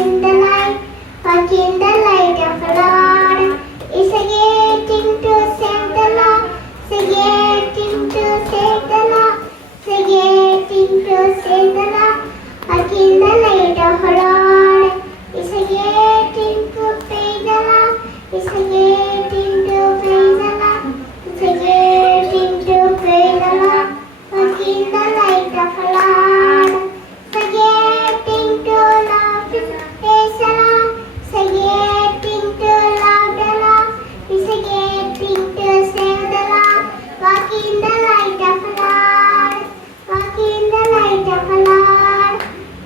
in the light, walk in the light of the Lord. Is a getting to save the Lord, is a getting to save the Lord, is a getting to save the Lord. Walk in the light of the Lord. Is a getting to praise the Lord, is a getting to praise the Lord, is a getting to praise the Lord. Walk in the light of the Lord. Forgetting to love His praise the Lord. Forgetting to love the Lord. Forgetting to save the Lord. Walk in the light of the Lord. Walk in the light of the Lord.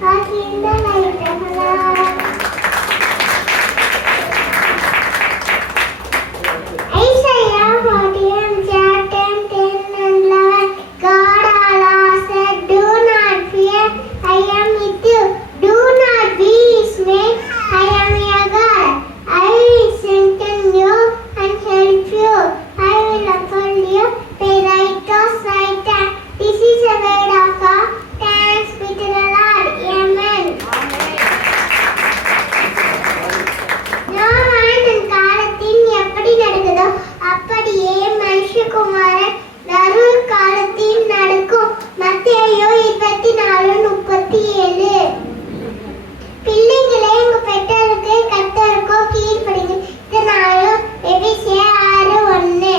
Walk in the light of the Lord. Isaiah 40 chapter 10 and 11. God Allah said, do not fear, I am with you. Do not be dismayed, I am your God. I will strengthen you and help you. I will uphold you with righteous right hand. This is the word of God. Thanks be to the Lord. Amen. யோவான் காலத்தின் எப்படி நடக்குதோ அப்படியே மனுஷகுமாரன் வரும் காலத்தில் நடக்கும். மத்தேயு 24:37. பிள்ளைகளே, உங்க பெற்றோருக்கு கர்த்தருக்கோ கீழ்ப்படிங்க. இதனாலும் எபேசியர் 6:1.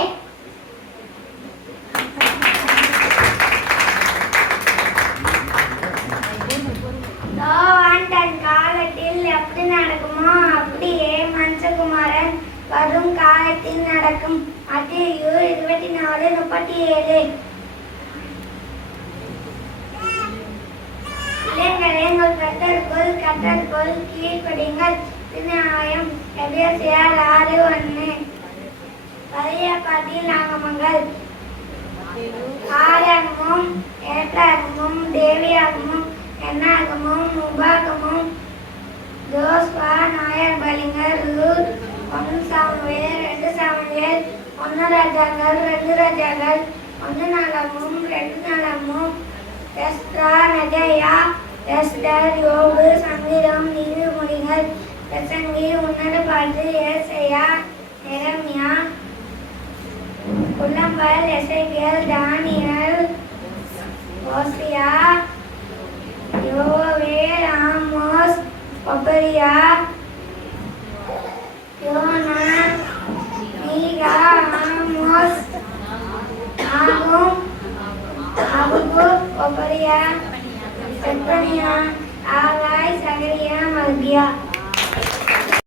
யோவான் தன் காலத்தில் எப்படி நடக்குமோ அப்படியே மனுஷகுமாரன் வரும் காலத்தில் நடக்கும். மத்தேயு 24:37. பிள்ளைகளே, உங்கள் கர்த்தருக்குள் கீழ்ப்படிங்கள். நியாயம் எபேசியர் 6:1. பழைய ஏற்பாட்டில் ஆகமங்கள் ஆதியாகமம், ஏசாயாகமம், லேவியாகமம், என்னாகமம், உபாகமம், யோசுவா, நியாயாதிபதிகள், ரூத், 1 சாமுவேல், 2 சாமுவேல், 1 ராஜாக்கள், 2 ராஜாக்கள், 1 நாளாகமம், 2 நாளாகமம், எஸ்தா, நெகேயா, எஸ்தர், யோபு, சங்கீதம், நீதிமொழிகள், பிரசங்கி, உன்னத பாட்டு, ஏசாயா, எரேமியா, புலம்பல், எசேக்கியேல், தானியேல், ஓசியா, யோவேல், ஆமோஸ், ஒபதியா, யோனா, மீகா, ஆமோஸ், ஆகும், அபுகுக், ஒபதியா, செப்பனியா, ஆகாய், சகரியா, மல்கியா.